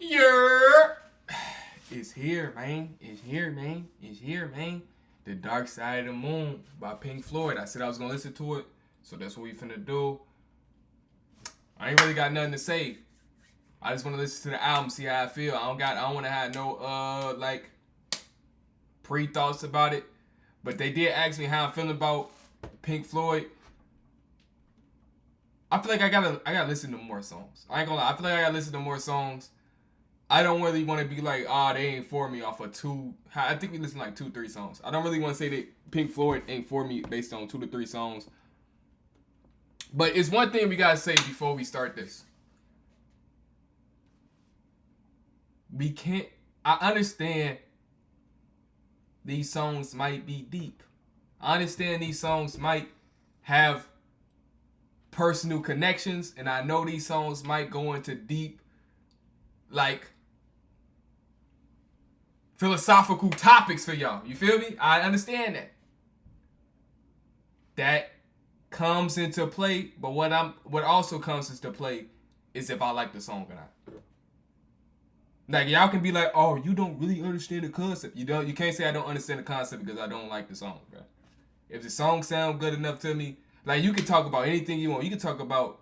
Yeah, it's here, man. It's here, man. It's here, man. The Dark Side of the Moon by Pink Floyd. I said I was gonna listen to it, so that's what we finna do. I ain't really got nothing to say. I just want to listen to the album, see how I feel. I don't want to have no like pre-thoughts about it. But they did ask me how I'm feeling about Pink Floyd. I feel like I gotta listen to more songs. I ain't gonna lie. I feel like I gotta listen to more songs. I don't really want to be like, oh, they ain't for me off of two. I think we listen to like 2-3 songs. I don't really want to say that Pink Floyd ain't for me based on 2 to 3 songs. But it's one thing we gotta say before we start this. We can't. I understand these songs might be deep. I understand these songs might have personal connections, and I know these songs might go into deep, like, philosophical topics for y'all. You feel me? I understand that. That comes into play, but what also comes into play is if I like the song or not. Like, y'all can be like, oh, you don't really understand the concept. You can't say I don't understand the concept because I don't like the song, bro. If the song sound good enough to me, like, you can talk about anything you want. You can talk about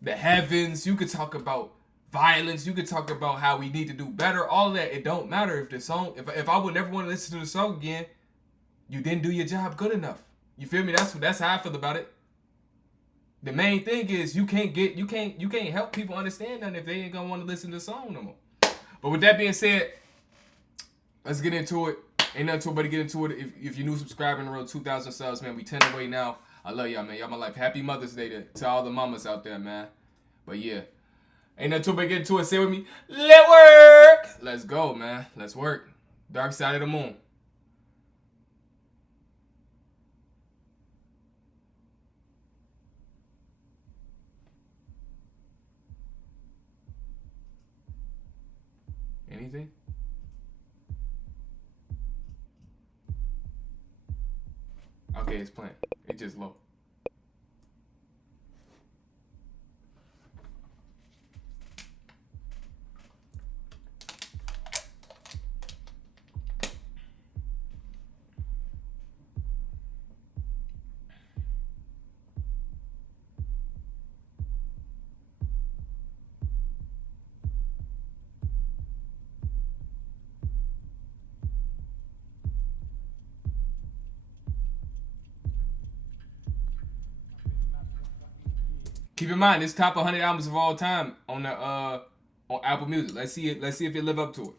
the heavens. You could talk about violence. You could talk about how we need to do better. All of that. It don't matter if the song, if I would never want to listen to the song again, you didn't do your job good enough. You feel me? That's how I feel about it. The main thing is you can't help people understand nothing if they ain't gonna want to listen to the song no more. But with that being said, let's get into it. Ain't nothing to it but to get into it. If you're new subscribing to the road 2,000 subs, man, we 10 away now. I love y'all, man. Y'all my life. Happy Mother's Day to all the mamas out there, man. But yeah, ain't nothing to it but to get into it. Say with me, let work. Let's go, man. Let's work. Dark Side of the Moon. Anything? Okay, it's playing. It's just low. Keep in mind, this top 100 albums of all time on the on Apple Music. Let's see if it live up to it.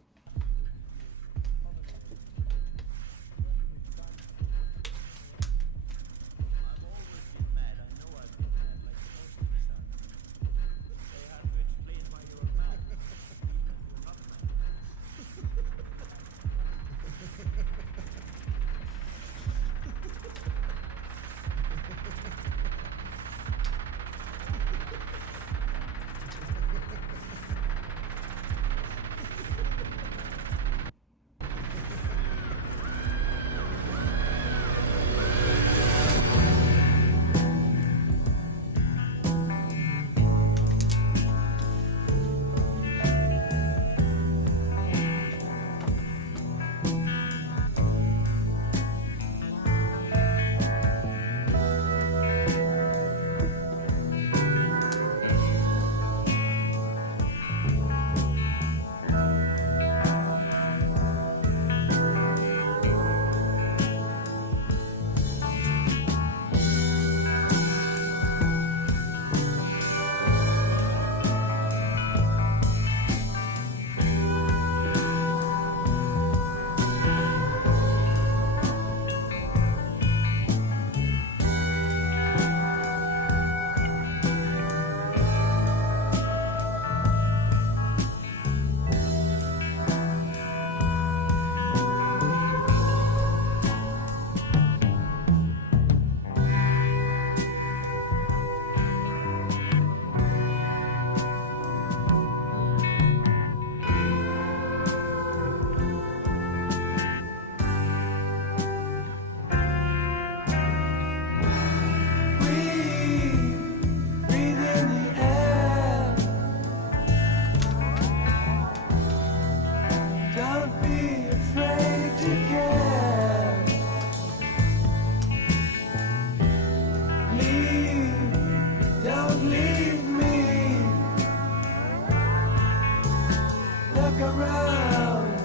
look around,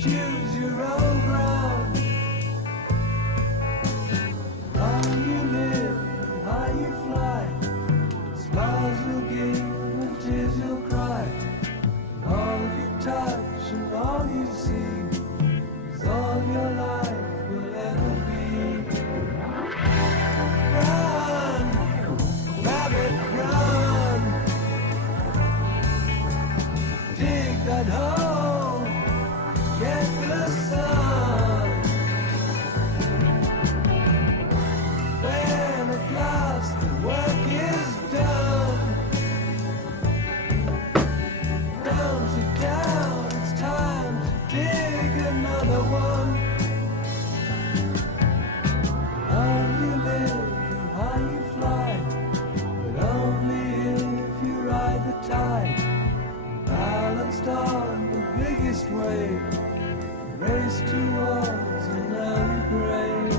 choose your own ground. How you live, how you fly, smiles you'll give and tears you'll cry. All you touch and all you see is all your life will ever be. Run, rabbit, run. Dig that hole, get the sun. When at last the work is done, down, sit down, it's time to dig another one. How you live and how you fly, but only if you ride the tide. Balanced on the biggest wave, race towards an early grave.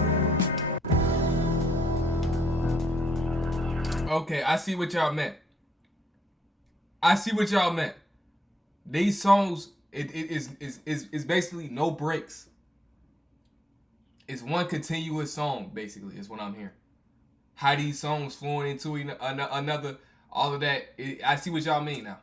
Okay, I see what y'all meant. I see what y'all meant. These songs, it is basically no breaks. It's one continuous song, basically, is what I'm hearing. How these songs flowing into another, all of that. I see what y'all mean now.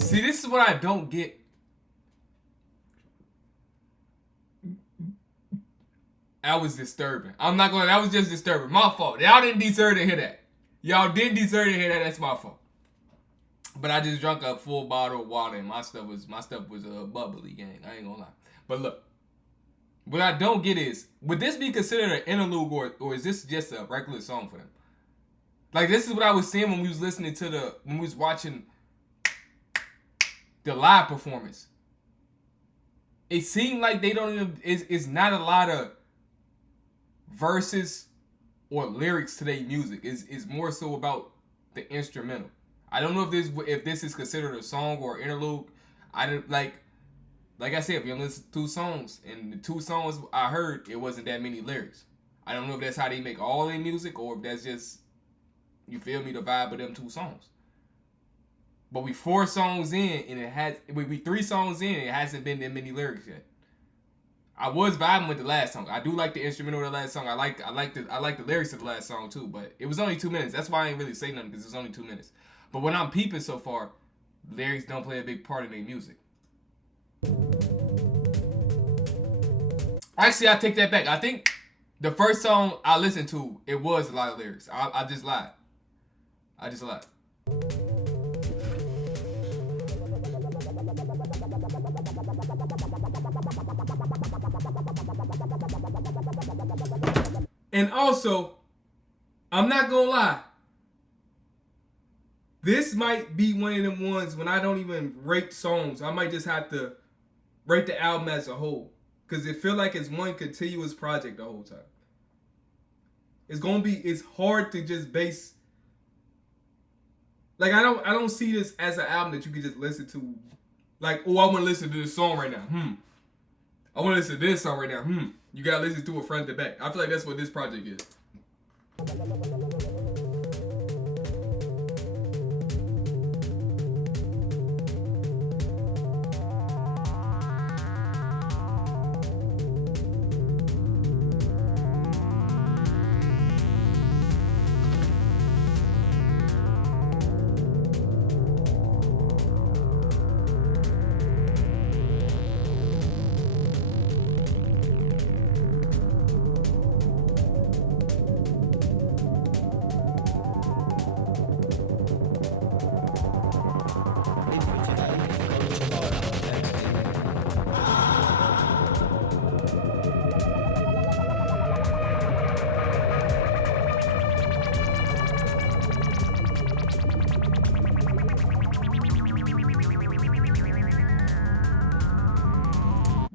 See, this is what I don't get. That was disturbing. I'm not gonna. That was just disturbing. My fault. Y'all didn't deserve to hear that. Y'all didn't deserve to hear that. That's my fault. But I just drunk a full bottle of water, and my stuff was bubbly, gang. I ain't gonna lie. But look, what I don't get is, would this be considered an interlude, or is this just a regular song for them? Like, this is what I was saying when we was listening to when we was watching the live performance. It seemed like they don't even, it's not a lot of verses or lyrics to their music. It's more so about the instrumental. I don't know if this is considered a song or interlude. I didn't like I said, if you listen to 2 songs, and the 2 songs I heard, it wasn't that many lyrics. I don't know if that's how they make all their music, or if that's just, you feel me, the vibe of them 2 songs. But we 4 songs in, and we 3 songs in, and it hasn't been that many lyrics yet. I was vibing with the last song. I do like the instrumental of the last song. I like the lyrics of the last song too. But it was only 2 minutes. That's why I ain't really say nothing, because it was only 2 minutes. But when I'm peeping so far, lyrics don't play a big part in their music. Actually, I take that back. I think the first song I listened to, it was a lot of lyrics. I just lied. I just lied. And also, I'm not gonna lie, this might be one of them ones when I don't even rate songs. I might just have to rate the album as a whole, because it feel like it's one continuous project the whole time. It's hard to just base, like, I don't see this as an album that you can just listen to, like, oh, I want to listen to this song right now. I want to listen to this song right now. You gotta listen to it front to back. I feel like that's what this project is.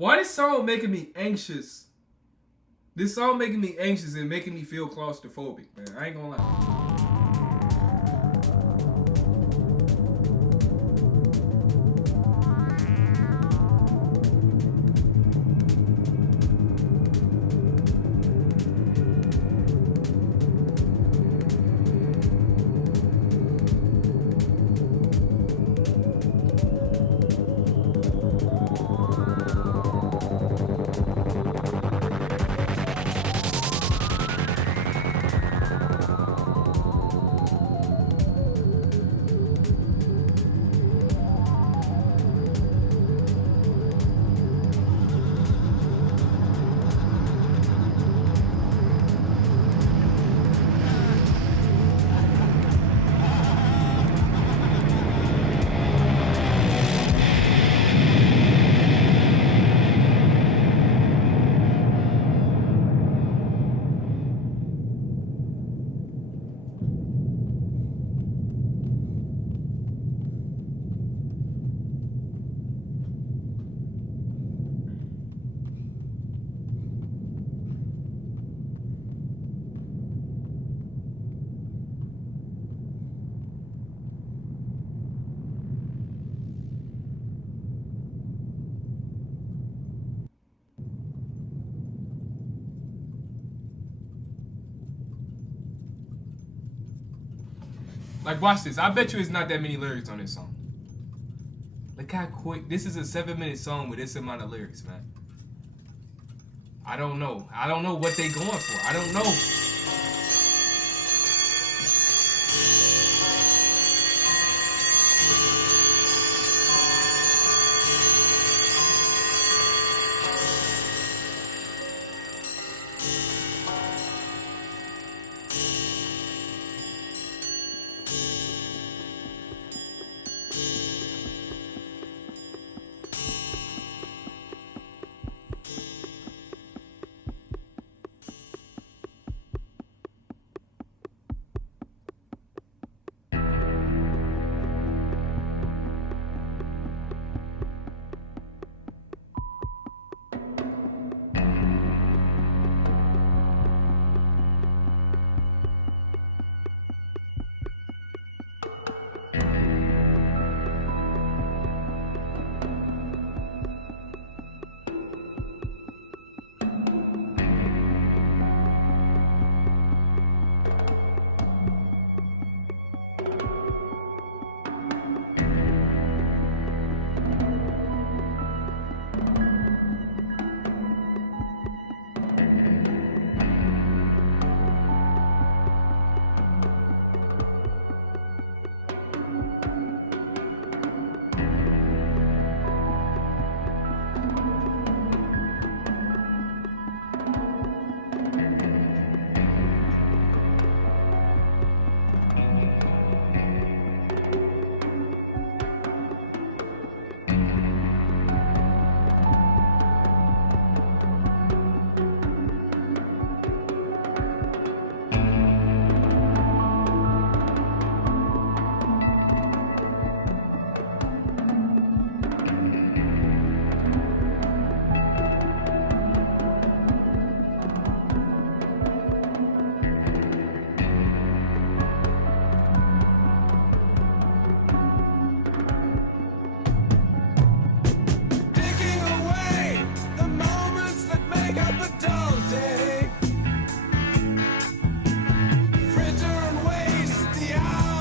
Why this song making me anxious? This song making me anxious and making me feel claustrophobic, man. I ain't gonna lie. Like, watch this. I bet you it's not that many lyrics on this song. Look how quick. This is a 7-minute song with this amount of lyrics, man. I don't know. I don't know what they going for. I don't know.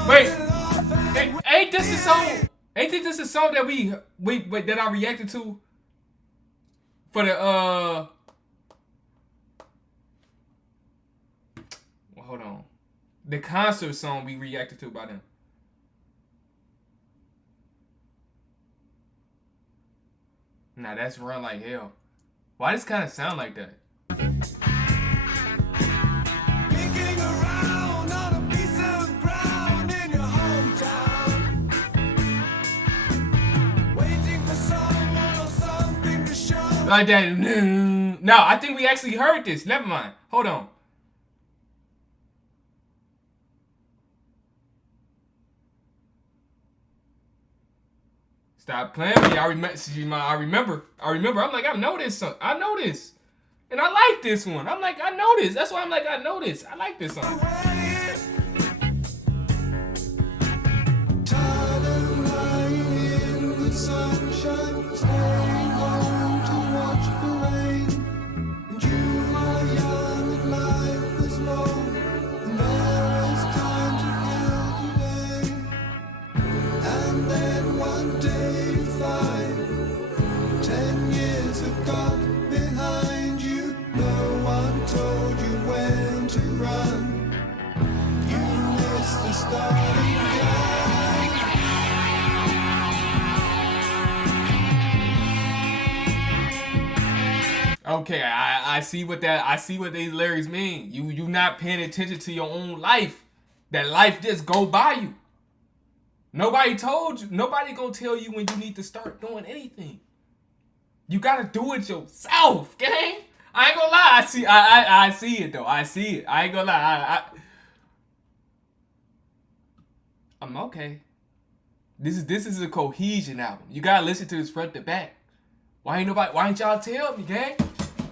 Wait, ain't this a song? Ain't this a song that we that I reacted to for the well, hold on, the concert song we reacted to by them. Nah, that's Run Like Hell. Why does it kind of sound like that? Like that. No, I think we actually heard this. Never mind. Hold on. Stop playing with me. I remember. I'm like, I know this song. I know this. And I like this one. I'm like, I know this. That's why I'm like, I know this. I like this song. Tired of lying in the sunshine, staying home to watch the rain. And you are young and life is long, and there is time to kill today. And then one day you find 10 years have gone behind you. No one told you when to run. You missed the starting gun. Okay, I see what these lyrics mean. You not paying attention to your own life. That life just go by you. Nobody told you. Nobody gonna tell you when you need to start doing anything. You gotta do it yourself, gang. I ain't gonna lie. I see it though. I see it. I ain't gonna lie. I'm okay. This is a cohesion album. You gotta listen to this front to back. Why ain't y'all tell me, gang?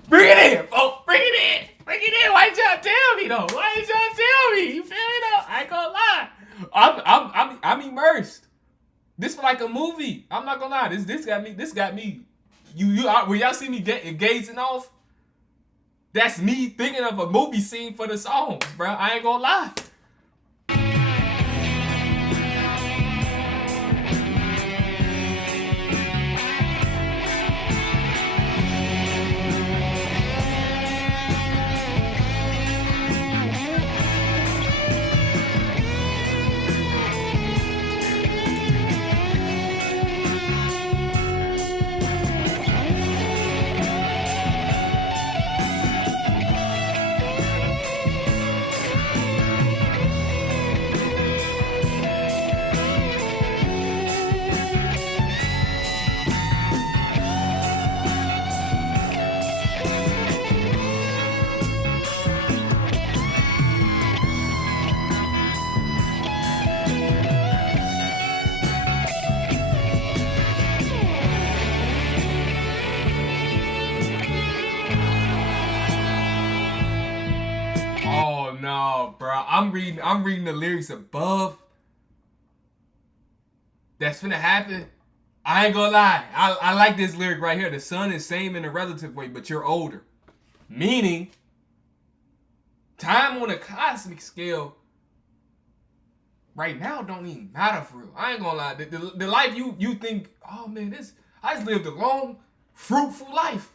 Bring it in, folks. Bring it in. Bring it in. Why ain't y'all tell me though? Why ain't y'all tell me? You feel me though? I ain't gonna lie. I'm immersed. This is like a movie. I'm not gonna lie. This got me. When y'all see me gazing off, that's me thinking of a movie scene for the songs, bro. I ain't gonna lie. Oh no, bro. I'm reading the lyrics above. That's finna happen. I ain't gonna lie. I like this lyric right here. The sun is same in a relative way, but you're older. Meaning, time on a cosmic scale right now don't even matter for real. I ain't gonna lie. The life you think, oh man, I just lived a long, fruitful life.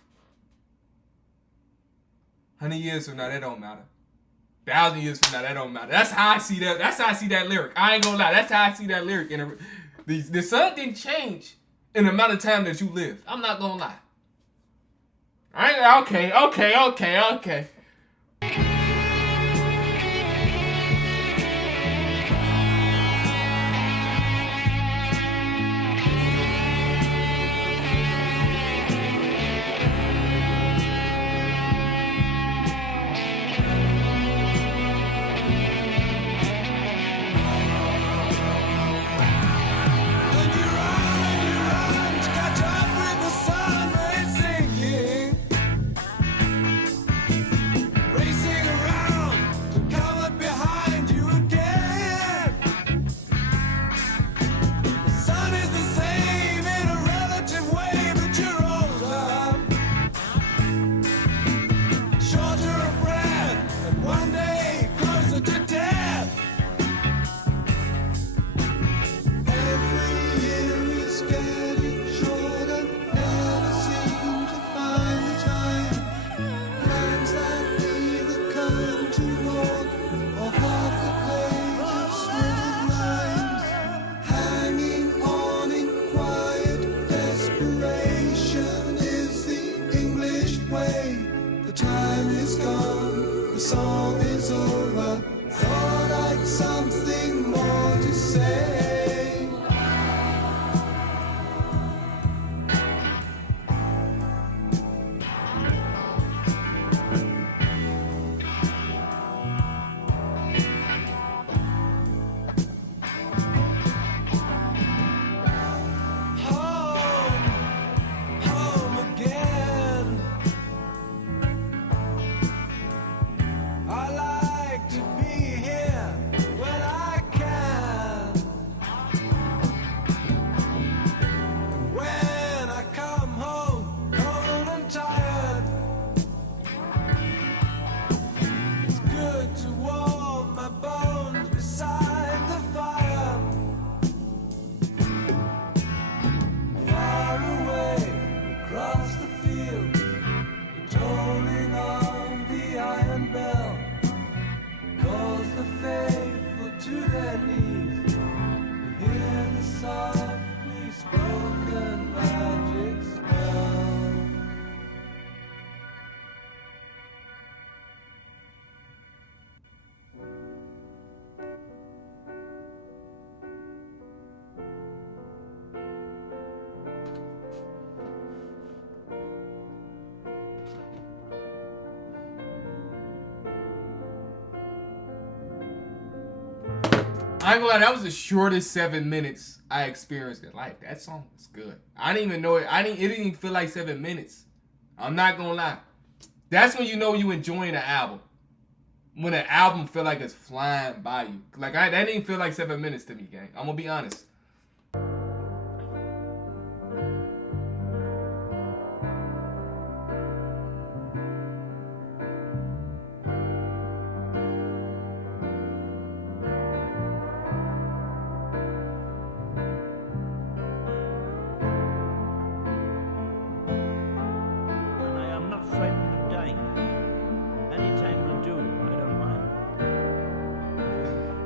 100 years from now, that don't matter. 1,000 years from now, that don't matter. That's how I see that. That's how I see that lyric. I ain't gonna lie. That's how I see that lyric. The sun didn't change in the amount of time that you lived. I'm not gonna lie. Okay. I ain't gonna lie, that was the shortest 7 minutes I experienced in life. That song was good. I didn't even know it. It didn't even feel like 7 minutes. I'm not gonna lie. That's when you know you enjoying an album. When an album feel like it's flying by you. Like that didn't feel like 7 minutes to me, gang. I'm gonna be honest. And I am not frightened of dying. Any time will do. I don't mind.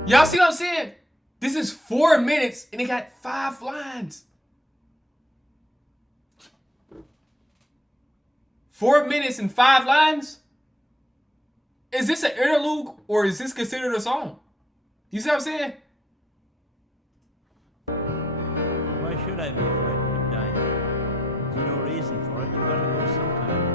Y'all see what I'm saying? This is 4 minutes and it got 5 lines. 4 minutes and 5 lines? Is this an interlude or is this considered a song? You see what I'm saying? Why should I be frightened of dying? There's no reason for it. You gotta go sometime.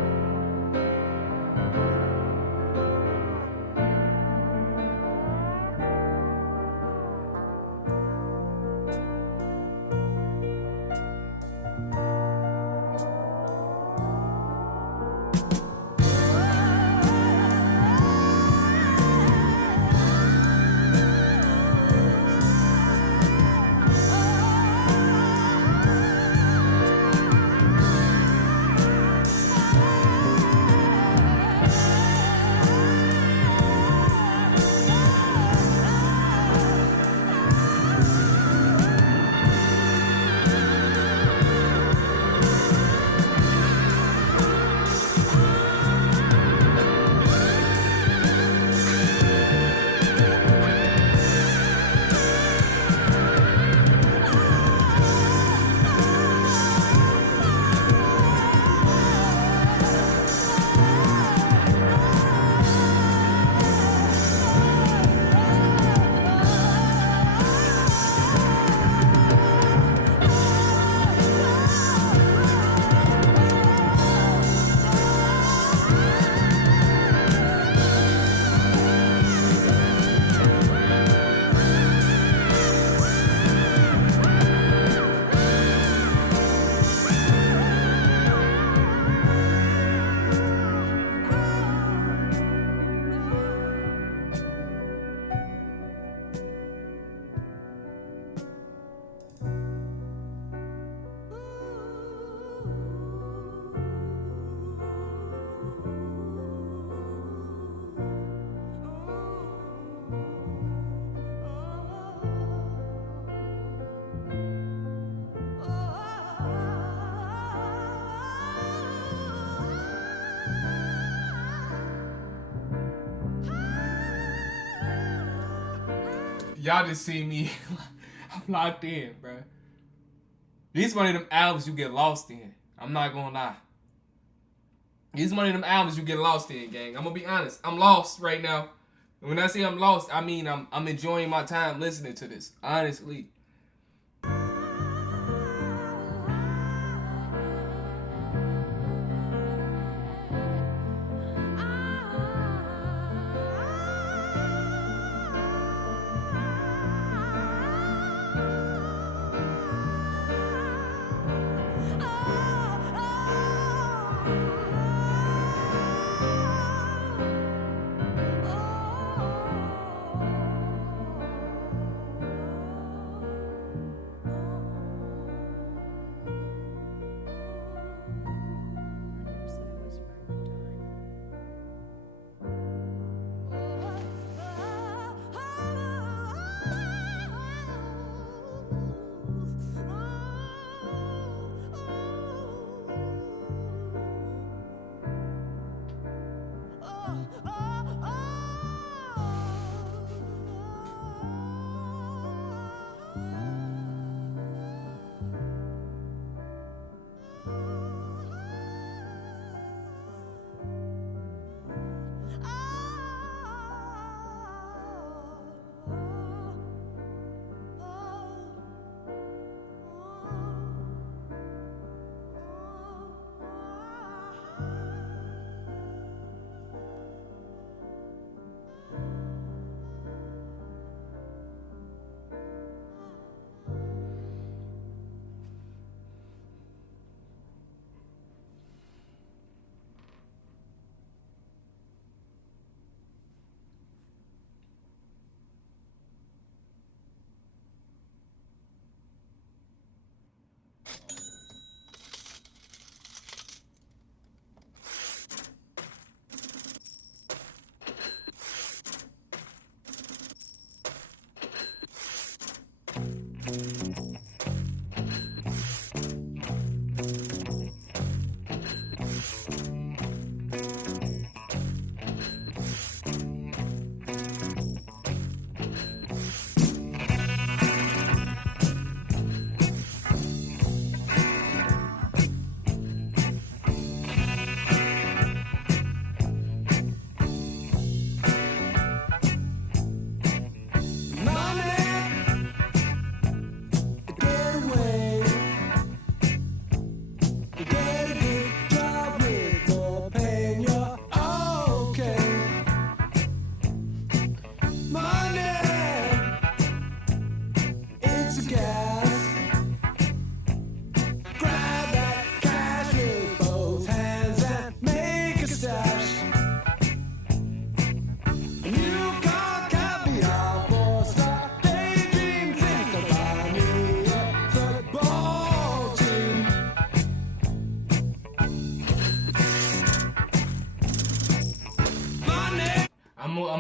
Y'all just see me. I'm locked in, bro. These one of them albums you get lost in. I'm not gonna lie. These one of them albums you get lost in, gang. I'm gonna be honest. I'm lost right now. And when I say I'm lost, I mean I'm enjoying my time listening to this. Honestly.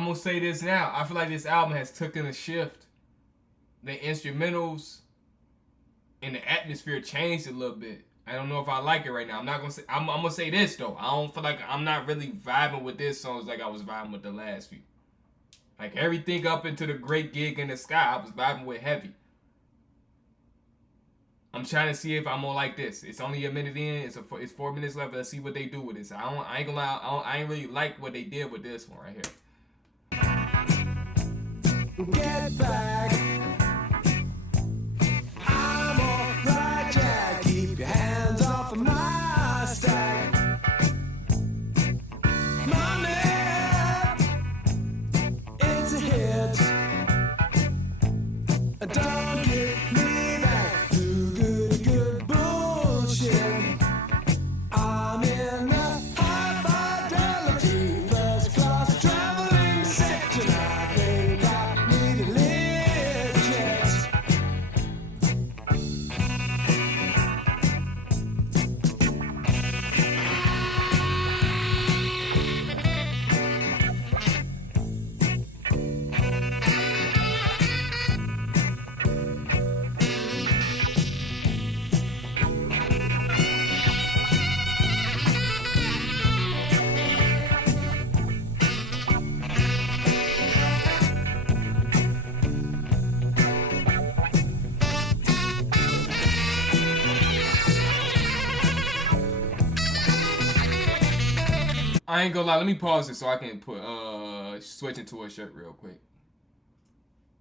gonna say this now. I feel like this album has taken a shift. The instrumentals and the atmosphere changed a little bit. I don't know if I like it right now. I'm not gonna say. I'm gonna say this though. I don't feel like I'm not really vibing with this songs like I was vibing with the last few. Like everything up into the Great Gig in the Sky, I was vibing with heavy. I'm trying to see if I'm more like this. It's only a minute in. It's 4 minutes left. Let's see what they do with this. I ain't gonna lie. I ain't really like what they did with this one right here. Get back. I'm alright, Jack. Keep your hands off of my stack. Money, it's a hit. Don't get me back to good bullshit. I'm in the high fidelity first class traveling section. I think I need a lift jet. I ain't gonna lie. Let me pause it so I can put switch into a shirt real quick.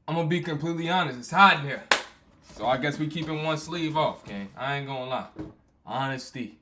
I'm gonna be completely honest. It's hot in here, so I guess we keeping one sleeve off, gang. I ain't gonna lie. Honesty.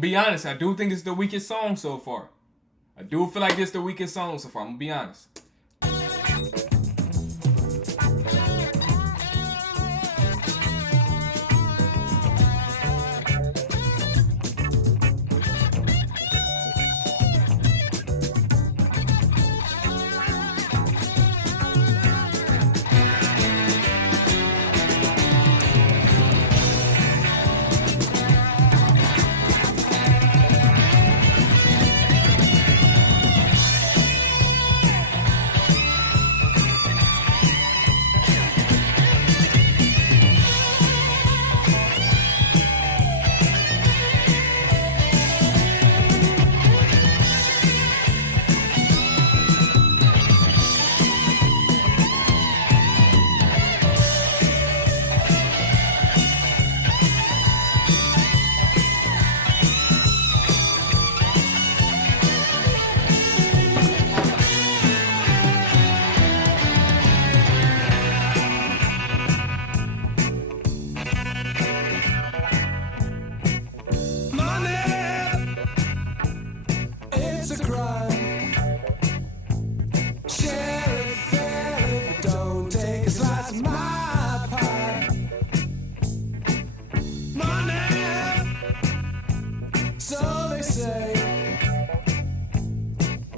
Be honest, I do think it's the weakest song so far. I do feel like this the weakest song so far. I'm gonna be honest.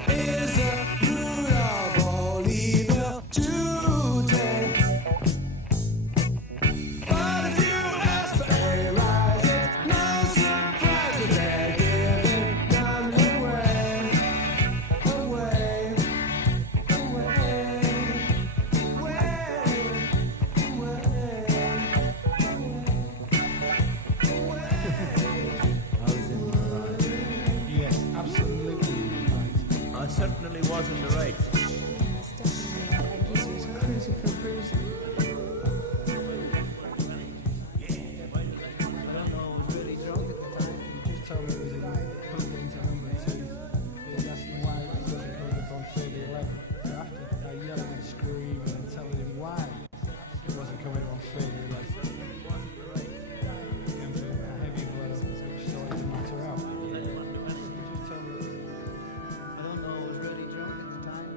Is the root of all evil. certainly wasn't the right. It's definitely like he's just cruising for bruising. I don't know, I was really drunk at the time. You just told me it was in hooked into number 2. He was asking why it wasn't coming up on figure 11. So after I yelling and screaming and telling him why it wasn't coming up on figure 11. Came to a heavy blow, which started to matter out. You just told me I don't know, I was really drunk at the time.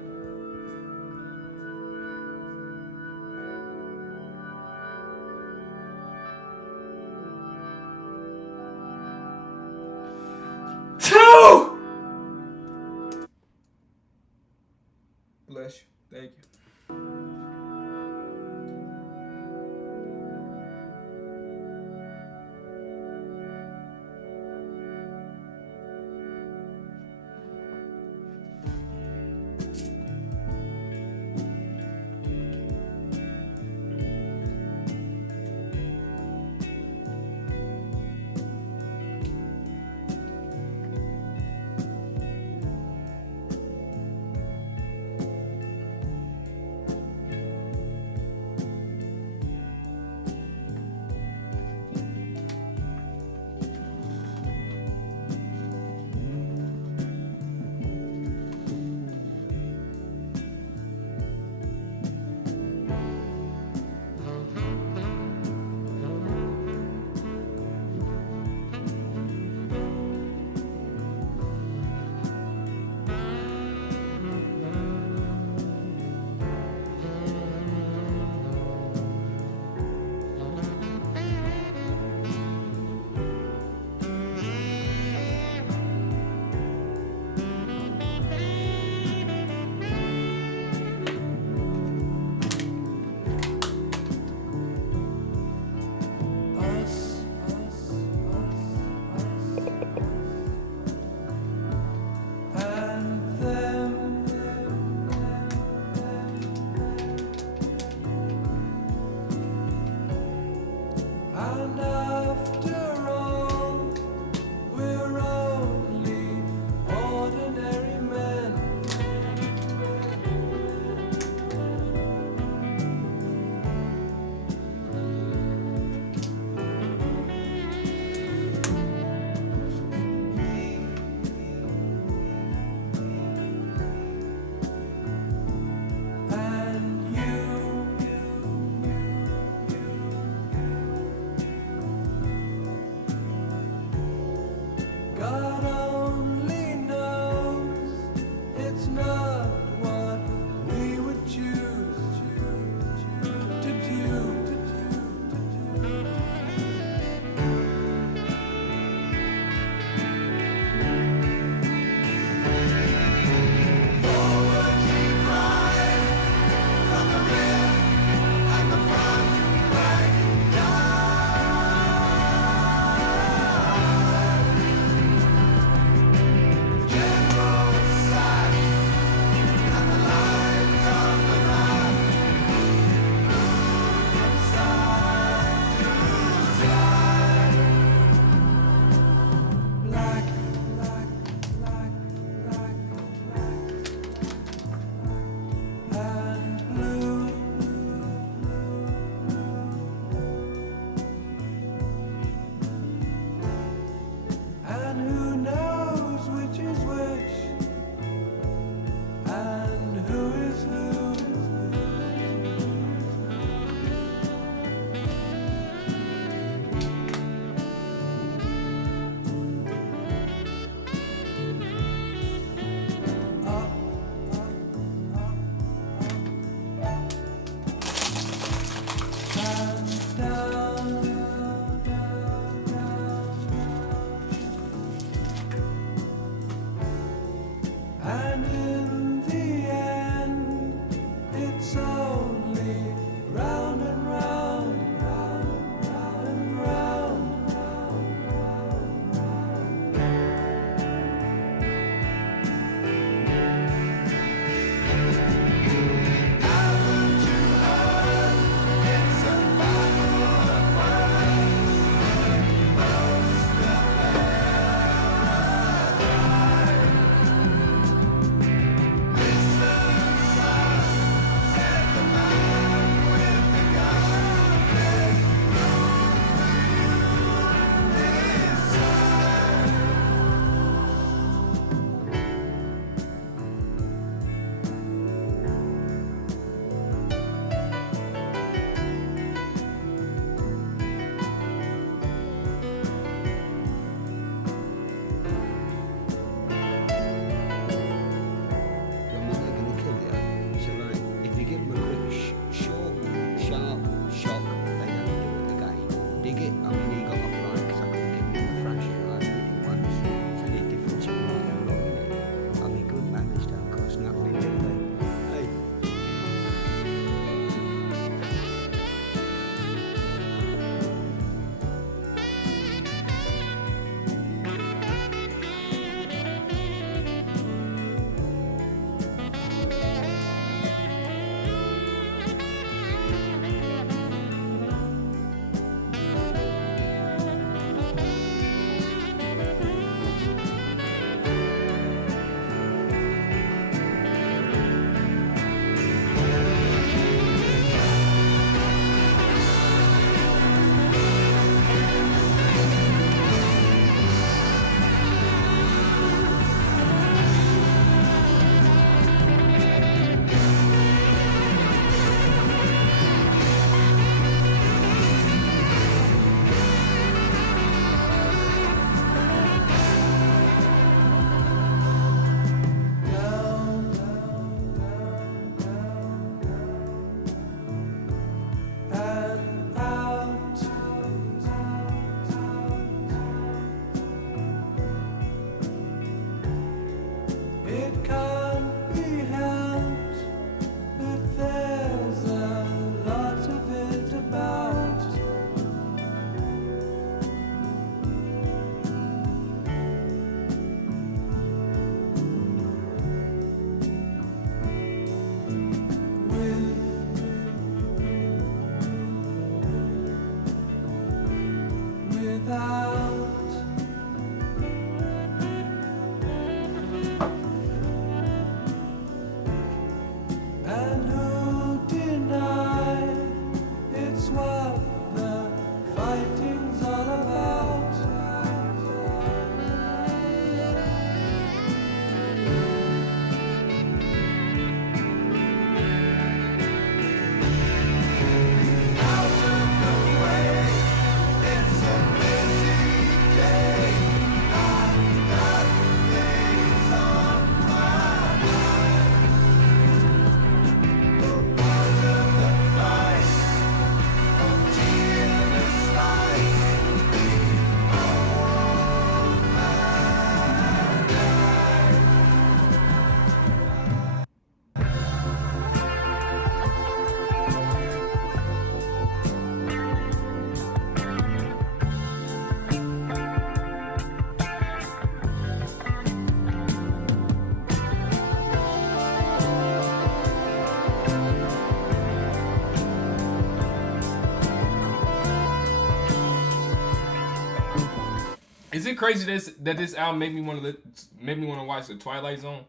it crazy that this album made me want to watch The Twilight Zone?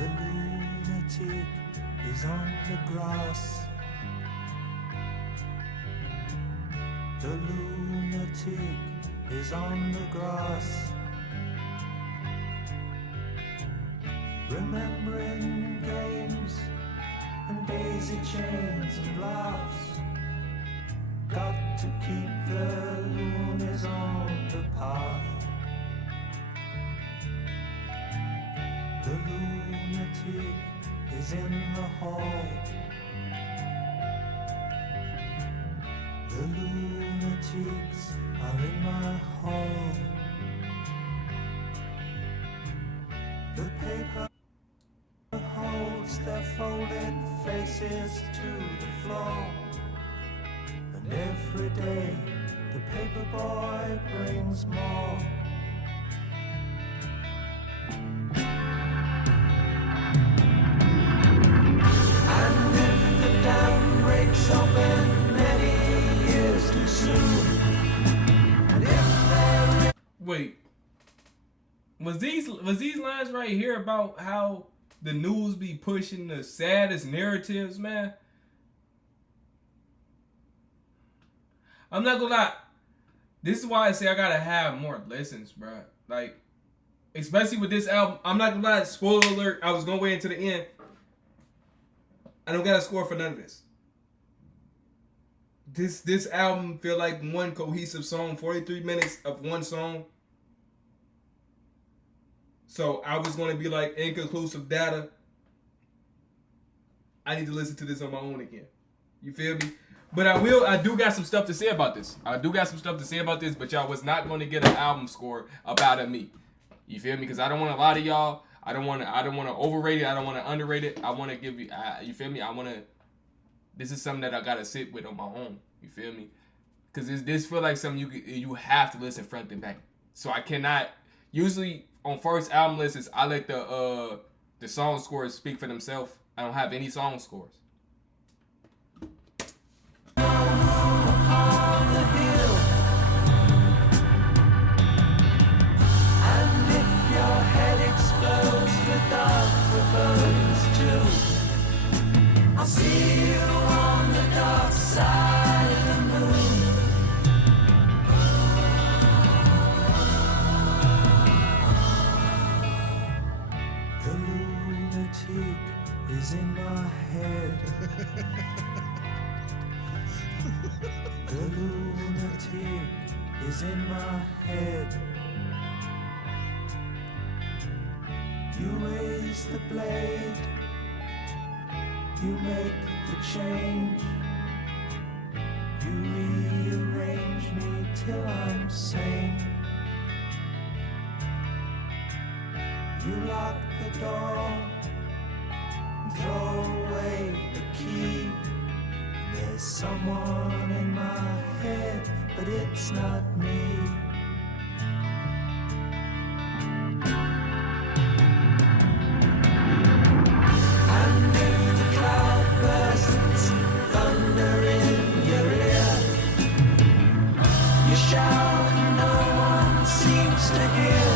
The lunatic is on the grass. The lunatic is on the grass. Remembering games and daisy chains and laughs. Got to keep the loonies on the path. The lunatic is in the hall. The lunatics are in my hall. The paper holds their folded faces to the floor. And every day the paper boy brings more. Open many years too soon. And if there Wait, was these lines right here about how the news be pushing the saddest narratives, man? I'm not gonna lie. This is why I say I gotta have more listens, bro. Like, especially with this album. I'm not gonna lie. Spoiler alert. I was gonna wait until the end. I don't got a score for none of this. this album feel like one cohesive song, 43 minutes of one song. So I was going to be like inconclusive data. I need to listen to this on my own again. You feel me? But I do got some stuff to say about this. But y'all was not going to get an album score about me. You feel me? Because I don't want to lie to y'all. I don't want to overrate it. I don't want to underrate it. I want to give you, you feel me? This is something that I got to sit with on my own. You feel me? Because this feel like something you have to listen front and back. So I cannot, usually on first album lists, I let the song scores speak for themselves. I don't have any song scores. On the hill, and if your head explodes, the dark forebodings too. I'll see you on the dark side of the moon. The lunatic is in my head. The lunatic is in my head. You raise the blade, you make the change, you rearrange me till I'm sane. You lock the door, throw away the key. There's someone in my head, but it's not me. And if the cloud bursts, thunder in your ear, you shout and no one seems to hear.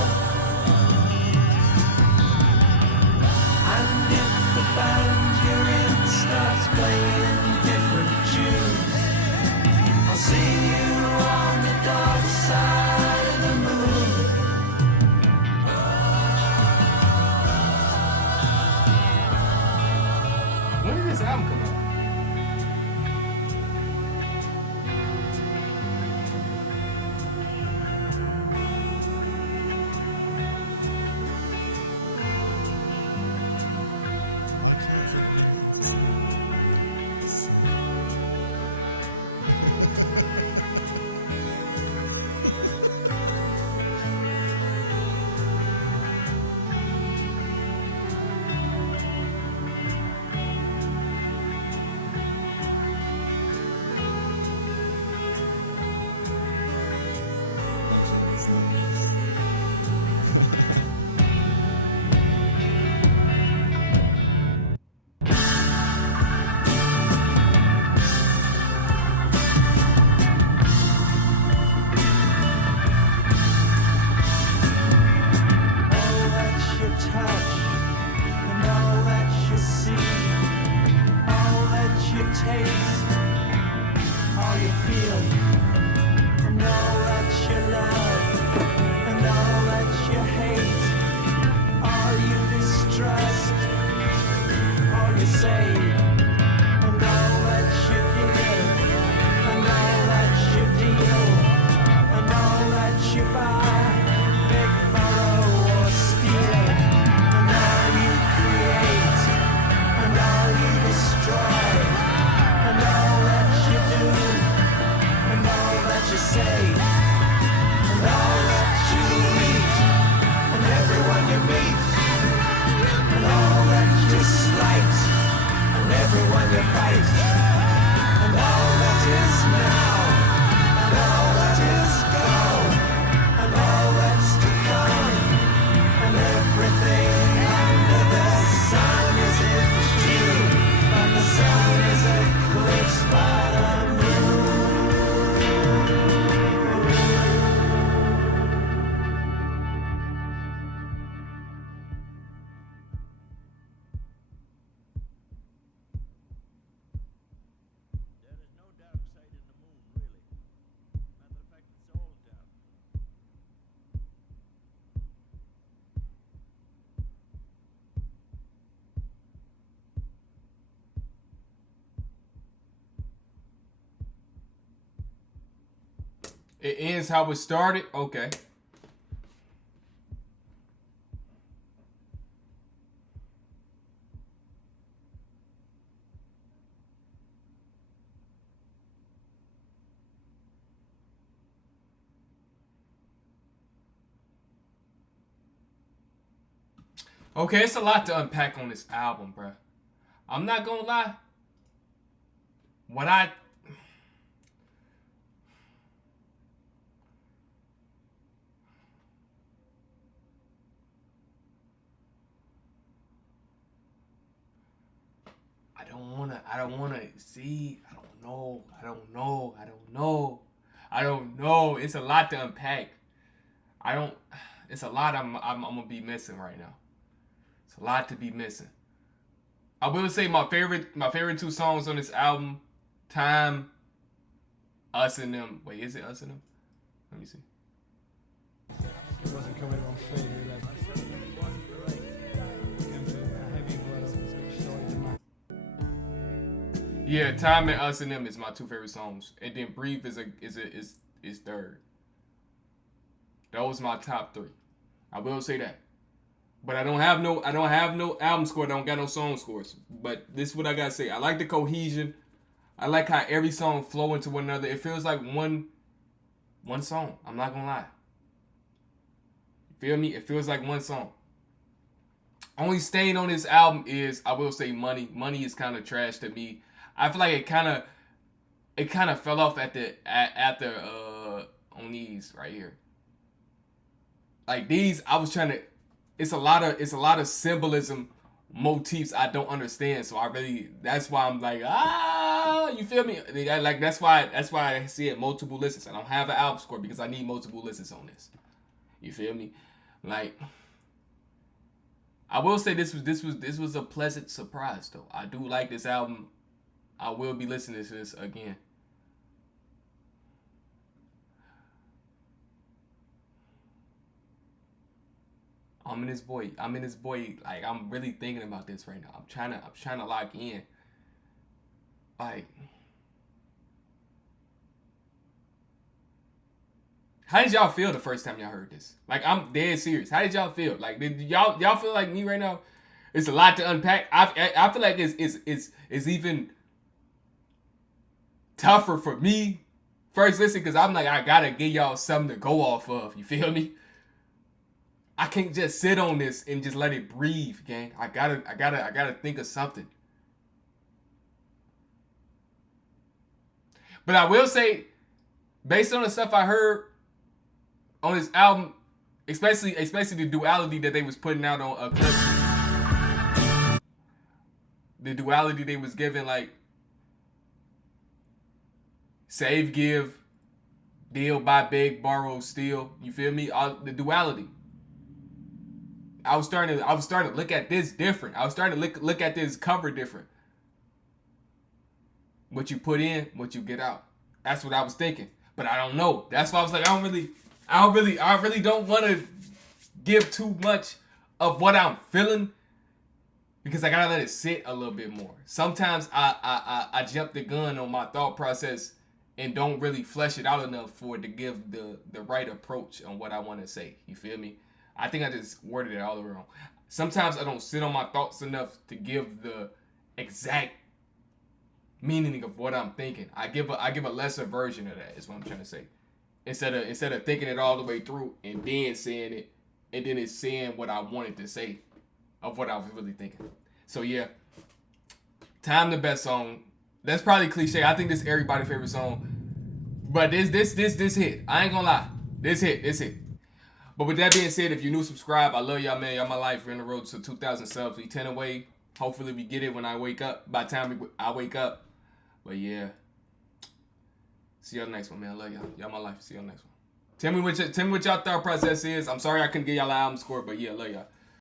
And if the band you're in starts playing different tunes, I'll see you on the dark side of the moon. When did this album come out? It ends how it started. Okay. Okay, it's a lot to unpack on this album, bro. I'm not gonna lie. What I don't wanna see. I don't know. It's a lot to unpack. It's a lot I'm gonna be missing right now. It's a lot to be missing. I will say my favorite two songs on this album, Time, Us and Them. Wait, is it Us and Them? Let me see. It wasn't coming on Fader 11. Heavy blow, started to match. Yeah, Time and Us and Them is my two favorite songs, and then Breathe is third. Those my top three. I will say that. But I don't have no album score. I don't got no song scores. But this is what I gotta say. I like the cohesion. I like how every song flow into one another. It feels like one song. I'm not gonna lie. You feel me? It feels like one song. Only stain on this album is, I will say, Money. Money is kind of trash to me. I feel like it kind of fell off after on these right here. Like these, I was trying to. It's a lot of symbolism, motifs I don't understand. So that's why I'm like, you feel me? Like that's why I see it multiple listens. I don't have an album score because I need multiple listens on this. You feel me? Like, I will say this was a pleasant surprise though. I do like this album. I will be listening to this again. I'm in this boy. Like, I'm really thinking about this right now. I'm trying to lock in. Like, how did y'all feel the first time y'all heard this? Like, I'm dead serious. How did y'all feel? Like, did y'all feel like me right now? It's a lot to unpack. I feel like it's even tougher for me first listen because I'm like, I gotta give y'all something to go off of. You feel me? I can't just sit on this and just let it breathe, gang. I gotta think of something. But I will say, based on the stuff I heard on this album, especially the duality that they was putting out on Eclipse, the duality they was giving, like save, give, deal, buy, beg, borrow, steal. You feel me? The duality. I was starting to look at this different. I was starting to look at this cover different. What you put in, what you get out. That's what I was thinking. But I don't know. That's why I was like, I really don't want to give too much of what I'm feeling because I gotta let it sit a little bit more. Sometimes I jump the gun on my thought process and don't really flesh it out enough for it to give the right approach on what I want to say. You feel me? I think I just worded it all wrong. Sometimes I don't sit on my thoughts enough to give the exact meaning of what I'm thinking. I give a lesser version of that, is what I'm trying to say. Instead of thinking it all the way through and then saying it, and then it's saying what I wanted to say of what I was really thinking. So yeah, Time, the best song. That's probably cliche. I think this is everybody's favorite song. But this hit. I ain't gonna lie. This hit. But with that being said, if you're new, subscribe. I love y'all, man. Y'all my life. We're on the road to 2,000 subs. We 10 away. Hopefully we get it when I wake up. By the time I wake up. But yeah. See y'all next one, man. I love y'all. Y'all my life. See y'all next one. Tell me what y'all thought process is. I'm sorry I couldn't get y'all an album score, but yeah, I love y'all.